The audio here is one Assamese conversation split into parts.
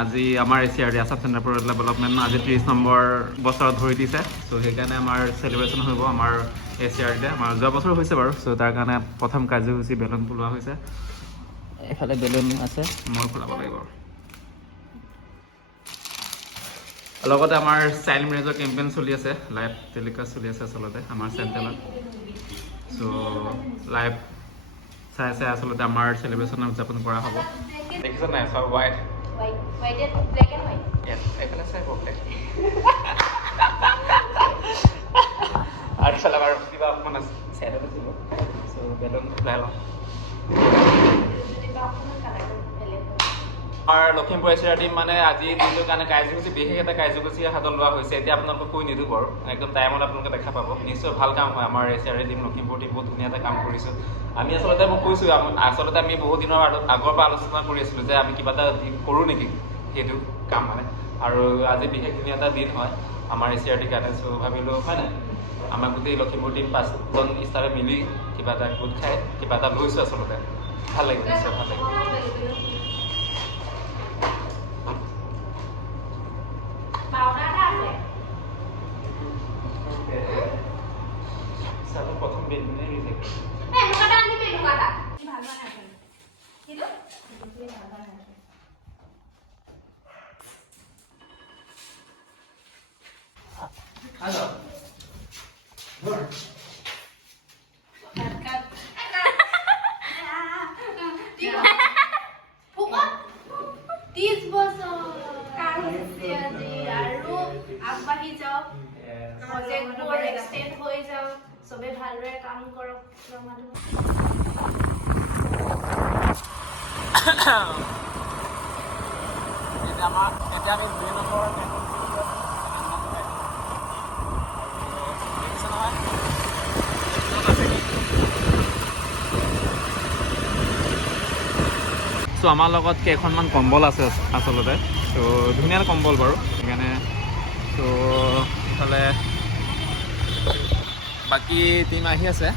আজি আমাৰ ACRD Assam centre for development আজি 30 নম্বৰ বছৰত ধৰি দিছে। চ' সেইকাৰণে আমাৰ চেলিব্ৰেশ্যন হ'ব আমাৰ ACRDতে। আমাৰ যোৱা বছৰ হৈছে বাৰু। চ' তাৰ কাৰণে প্ৰথম কাৰ্যসূচী বেলুন ফুলোৱা হৈছে। এইফালে বেলুন আছে, মই ফুলাব লাগিব। লগতে আমাৰ চাইল্ড মেৰেজৰ কেম্পেইন চলি আছে, লাইভ টেলিকাষ্ট চলি আছে আচলতে আমাৰ চেণ্টেলত। চ' লাইভ চাই আচলতে আমাৰ চেলিব্ৰেশ্যন উদযাপন কৰা হ'ব। দেখিছে নাই চব হোৱাইট ব্লেক এণ্ড হোৱাইট। এইফালে চাই আৰু চালে বাৰু কিবা অকণমান চেটত আছিলো। চ' বেলুন ফুলাই লওঁ। আমাৰ লখিমপুৰ ACRD মানে আজি দিনটোৰ কাৰণে কাৰ্যসূচী বিশেষ এটা কাৰ্যসূচী হাতত লোৱা হৈছে। এতিয়া আপোনালোকক কৈ নিদিওঁ বাৰু, একদম টাইমত আপোনালোকে দেখা পাব। নিশ্চয় ভাল কাম হয় আমাৰ ACRD টিম, লখিমপুৰ টিম বহুত ধুনীয়া এটা কাম কৰিছোঁ। আমি আচলতে মই কৈছোঁ, আচলতে আমি বহুত দিনৰ আগৰ পৰা আলোচনা কৰি আছিলোঁ যে আমি কিবা এটা কৰোঁ নেকি সেইটো কাম মানে। আৰু আজি বিশেষ ধুনীয়া এটা দিন হয় আমাৰ ACRDৰ কাৰণে। চ' ভাবিলোঁ হয় নাই, আমাৰ গোটেই লখিমপুৰ টিম 5জন ষ্টাৰে মিলি কিবা এটা গোট খাই কিবা এটা লৈছোঁ আচলতে। ভাল লাগিব, নিশ্চয় ভাল লাগিব। প্ৰথম বেলুনে আগবাঢ়ি যাওক, প্ৰজেক্টবোৰ এক্সটেণ্ড হৈ যাওক, চবে ভালদৰে কাম কৰক। এতিয়া আমি 2 নম্বৰ দেখিছে নহয়। চ' আমাৰ লগত কেইখনমান কম্বল আছে আচলতে। চ' ধুনীয়া কম্বল বাৰু সেইকাৰণে। চ' ইফালে বাকী টিম আহি আছে।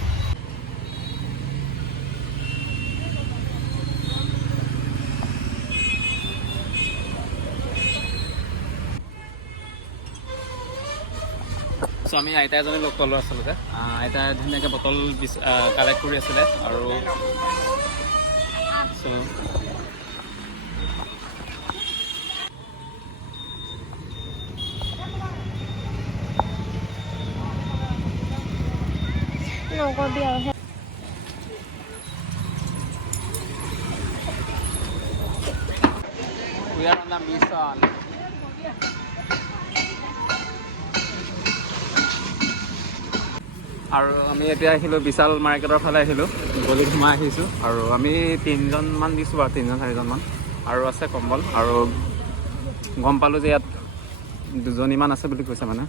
চ' আমি আইতা এজনী লগ পালোঁ আচলতে। আইতাই ধুনীয়াকৈ বটল কালেক্ট কৰি আছিলে। আৰু নকবি আৰু we are on the mission. আৰু আমি এতিয়া আহিলোঁ বিশাল মাৰ্কেটৰ ফালে আহিলোঁ, গলিত সোমাই আহিছোঁ। আৰু আমি 3জনমান দিছোঁ বাৰু, 3-4জনমান। আৰু আছে কম্বল। আৰু গম পালোঁ যে ইয়াত 2জনীমান আছে বুলি কৈছে মানে।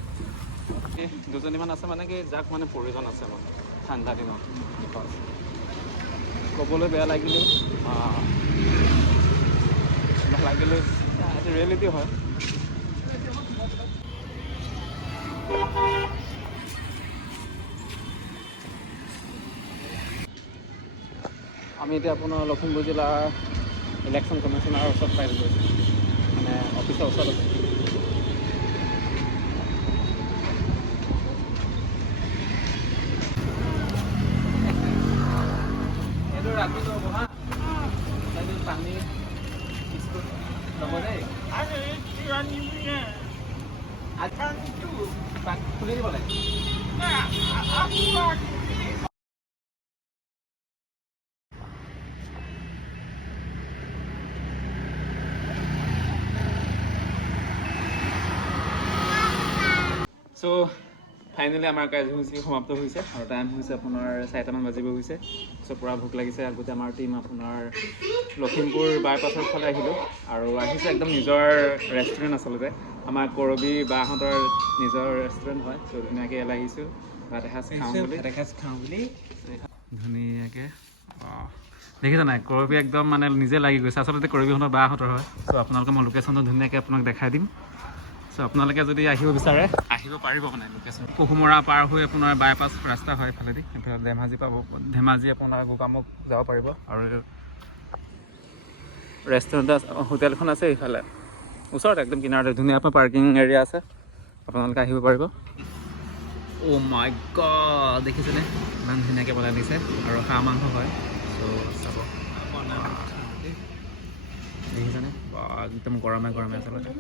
2জনীমান আছে মানে কি, যাক মানে প্ৰয়োজন আছে মানে ঠাণ্ডা দিনত। ক'বলৈ বেয়া লাগিলেও এইটো ৰিয়েলিটি হয়। আমি এতিয়া আপোনাৰ লখিমপুৰ জিলাৰ ইলেকশ্যন কমিশ্যনাৰৰ ওচৰত পাই গৈছোঁ, মানে অফিচৰ ওচৰত আছে। এইটো ৰাখি থ'ব হা, পানী বিস্কুট ল'ব দেই। খুলি দিব লাগে। চ' ফাইনেলি আমাৰ কাৰ্যসূচী সমাপ্ত হৈছে আৰু টাইম হৈছে আপোনাৰ 4টামান বাজিব হৈছে। চ' পূৰা ভোক লাগিছে। গোটেই আমাৰ টীম আপোনাৰ লখিমপুৰ বাইপাছৰ ফালে আহিলোঁ। আৰু আহিছে একদম নিজৰ ৰেষ্টুৰেণ্ট আচলতে, আমাৰ কৰবী বাহঁতৰ নিজৰ ৰেষ্টুৰেণ্ট হয়। চ' ধুনীয়াকৈ ইয়ালৈ আহিছোঁ ভাত এসাঁজ খাওঁ বুলি। ধুনীয়াকৈ দেখিছে নাই, কৰবী একদম মানে নিজে লাগি গৈছে। আচলতে কৰবীহঁতৰ বাহঁতৰ হয়। চ' আপোনালোকে মই লোকেশ্যনটো ধুনীয়াকৈ আপোনাক দেখাই দিম। চ' আপোনালোকে যদি আহিব বিচাৰে আহিব পাৰিব মানে লোকেশ্যন। কুহুমৰা পাৰ হৈ আপোনাৰ বাইপাছ ৰাস্তা হয় এইফালেদি, এইফালে ধেমাজি পাব। ধেমাজি আপোনাৰ গোগামুখ যাব পাৰিব। আৰু ৰেষ্টুৰেণ্ট হোটেলখন আছে এইফালে। ওচৰতে একদম কিনাৰতে ধুনীয়া পাৰ্কিং এৰিয়া আছে, আপোনালোকে আহিব পাৰিব। অ' মাই গড, দেখিছেনে ইমান ধুনীয়াকৈ বনাই দিছে আৰু হাঁহ মাংস হয়। চ' চাব দেখিছেনে, একদম গৰমে গৰমে আচলতে।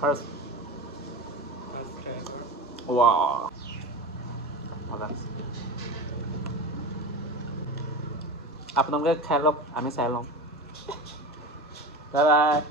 First. Wow. আপোনালোকে খাই লওক, আমি চাই লওঁ। Bye bye.